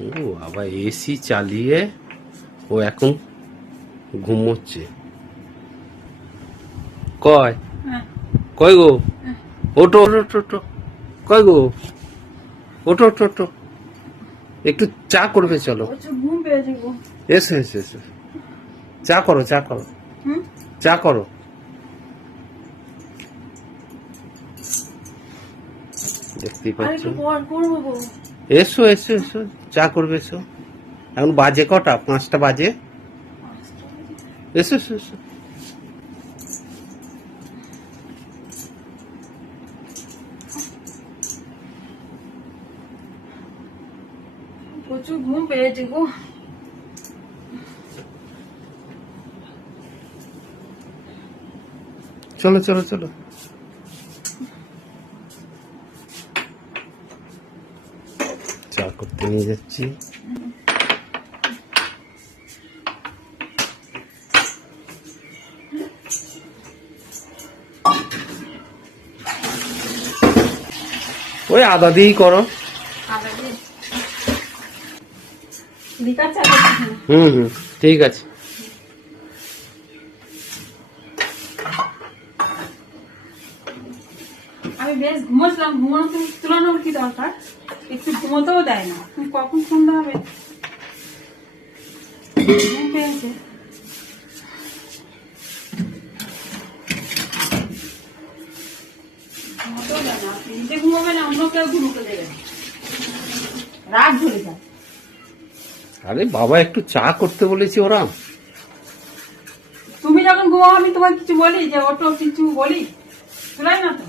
ও বাবা, এসি চালিয়ে ও এখন ঘুমোচ্ছে। কয় কয় গো, ওটো ওটো ওটো, কয় গো, ওটো ওটো ওটো, একটু চা করবে, চলো। ঘুম পেয়েছে গো। এসো এসো এসো, চা করো, চা করো, চা করো। দেখতেই পাচ্ছ। এসো এসো এসো, চা করবে, এসো। এখন বাজে কটা? 5টা বাজে। এসো এসো এসো। প্রচুর ঘুম পেয়েছে গো। চলো চলো চলো। চা করতে নিয়ে যাচ্ছি। ওই আদা দিয়েই করো। হুম, ঠিক আছে। আমি বেশ ঘুমোছিলাম, ঘুমানো তুমি তুলানোর কি দরকার? একটু ঘুমোতেও দেয় না। তুমি কখন সন্ধ্যা হবে? ঘুম পেয়েছে। ঘুমোতেও দেয় না, নিজে ঘুমোবে না, অন্য কেউ ঘুমোতে দেবে না, রাত ধরে যায়। আরে বাবা, একটু চা করতে বলেছি ওরা। তুমি যখন ঘুমাও আমি তোমাকে কিছু বলি যে ওটো, কিছু বলি? তুলাই না তো,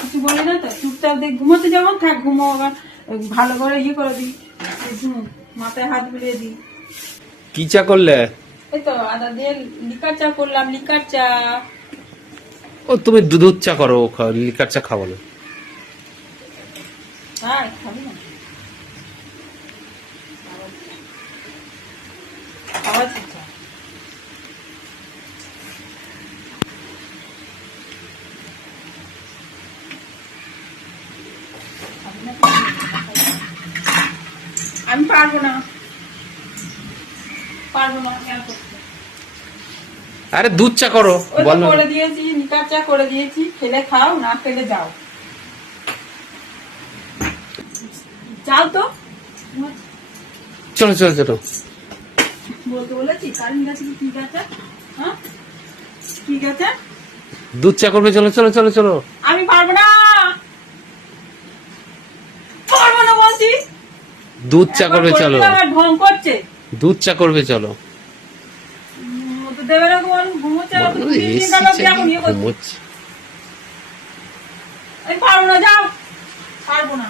কিছু বলি না তো। চুপচাপ দেখ, ঘুমোতে যেমন থাক, ঘুমো। আবার ভালো করে ইয়ে করে দিই, মাথায় হাত বুলিয়ে দিই। কি চা করলে? এই তো আদা দিয়ে লিকার চা করলাম, লিকার চা। ও তুমি দুধ চা করো, লিকার চা খাবো না। হ্যাঁ, খাবি না? আবার চা। আমি পারবো না, পারবো না করতে। আরে দুধ চা করো, বলো। করে দিয়েছি, লিকার চা করে দিয়েছি, খেলে খাও, না খেলে যাও। যাও তো। চলো চলো চলো। বলতে বলেছি কারেন্ট গেছে, ঠিক আছে? হ্যাঁ, ঠিক আছে। দুধ চা করবে, চলো চলো চলো চলো। আমি পারবো না, পারবো না বলছি। দুধ চা করবে, চলো। ঢং করছে। দুধ চা করবে, চলো। দেবে না তোমার, ঘুমোচ্ছে। ঘুমোচ্ছে। আমি পারবো না, যাও। পারবো না।